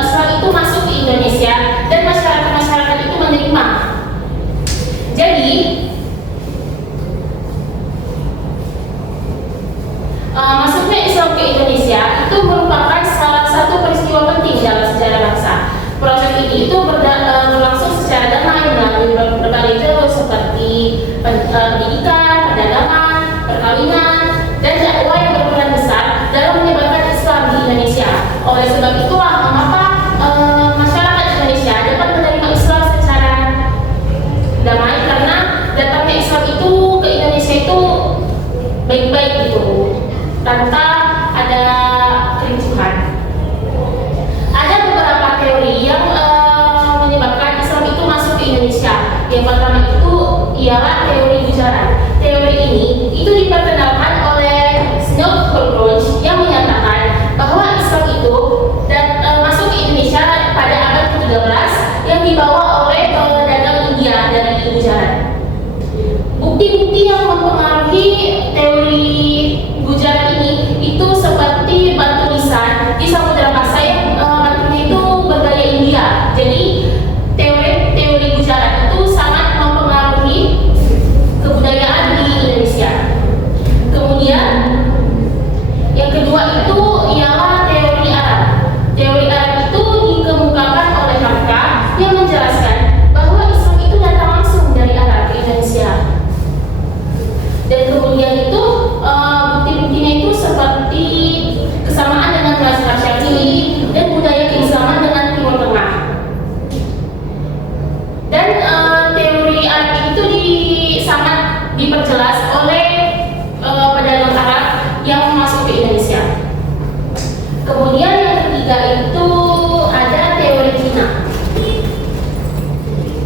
Islam itu masuk ke Indonesia dan masyarakat itu menerima. Jadi masuknya Islam ke Indonesia itu merupakan salah satu peristiwa penting dalam sejarah bangsa. Proses ini itu berlangsung secara damai melalui berbagai jalur seperti pendidikan, perdagangan, perkawinan, dan dakwah yang berperan besar dalam menyebarkan Islam di Indonesia. Oleh sebab itulah mengapa masyarakat Indonesia dapat menerima Islam secara damai, karena datangnya Islam itu ke Indonesia itu baik-baik gitu, tanpa ada kericuhan. Ada beberapa teori yang menyebabkan Islam itu masuk ke Indonesia. Yang pertama itu ialah teori Gujarat. Teori ini itu diperkenalkan oleh Snow Cockroach yang menyatakan bahwa Islam itu masuk ke Indonesia pada abad ke-13 yang dibawa oleh pedagang India dari Gujarat. Bukti-bukti yang mempengaruhi teori Gujarat ini itu seperti batu nisan di Samudra Pasai yang batunya itu bergaya India. Jadi teori Gujarat itu sangat mempengaruhi kebudayaan di Indonesia. Kemudian yang kedua itu ialah teori Arab. Teori Arab itu dikemukakan oleh Kafka yang menjelaskan bahwa Islam itu datang langsung dari Arab ke Indonesia. Dan kemudian itu bukti-buktinya itu seperti kesamaan dengan mazhab Syafi'i dan budaya keislaman dengan Timur Tengah. Dan teori Arab itu sangat diperjelas oleh pedagang Arab yang masuk ke Indonesia. Kemudian yang ketiga itu ada teori Cina.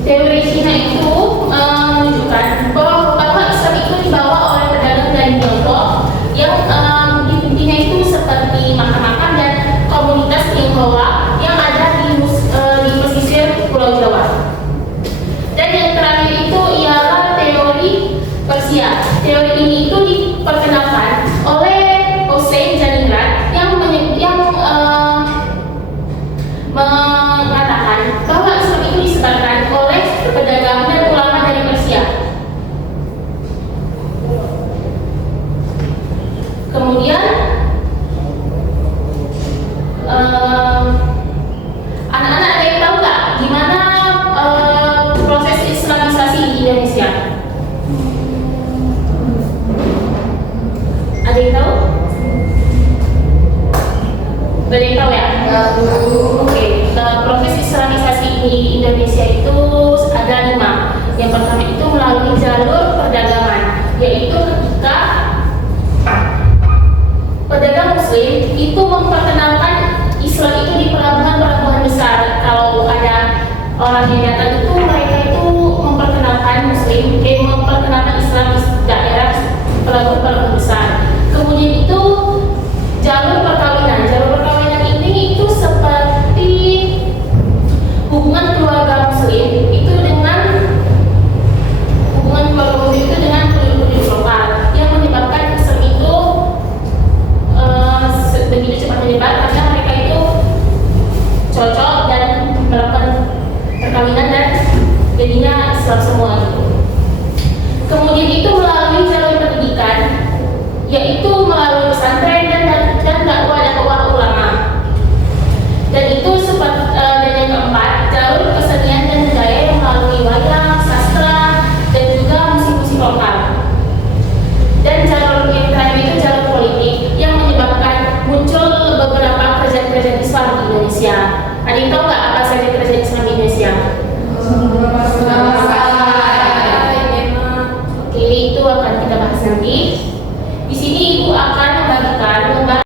Teori Cina itu menunjukkan bahwa Islam itu dibawa oleh pedagang dari Tiongkok yang bukti-buktinya itu seperti makam-makam dan komunitas Tionghoa yang ada di pesisir Pulau Jawa. Dan yang terakhir itu ialah teori Persia. Teori ini itu diperkenalkan oleh Hossein Janigrat yang mengatakan bahwa Islam itu disebarkan oleh pedagang dan ulama dari Persia. Kemudian anak-anak ada yang tahu nggak gimana proses Islamisasi di Indonesia? Ada yang tahu? Ada yang tahu ya? Oke. Proses Islamisasi di Indonesia itu ada 5. Yang pertama itu melalui jalur perdagangan, yaitu ketika pedagang Muslim itu memperkenalkan Islam itu di pelabuhan-pelabuhan besar. Kalau ada orang yang datang itu, mereka itu memperkenalkan memperkenalkan Islam di daerah pelabuhan-pelabuhan besar. Kemudian itu jalur perkawinan. Jalur perkawinan ini itu seperti hubungan keluarga Muslim itu dengan penduduk lokal yang menyebabkan Islam itu begitu cepat menyebar karena mereka itu cocok dan melakukan perkawinan dan jadinya Islam semua gitu. Kemudian itu melalui jalur pendidikan, yaitu melalui pesantren dan dakwah ulama. Dan itu dan yang keempat, jalur kesenian dan budaya yang melalui wayang, sastra, dan juga musik-musik lokal. Dan jalur yang terakhir itu jalur politik yang menyebabkan muncul beberapa kerajaan-kerajaan Islam di Indonesia. Ada yang tahu nggak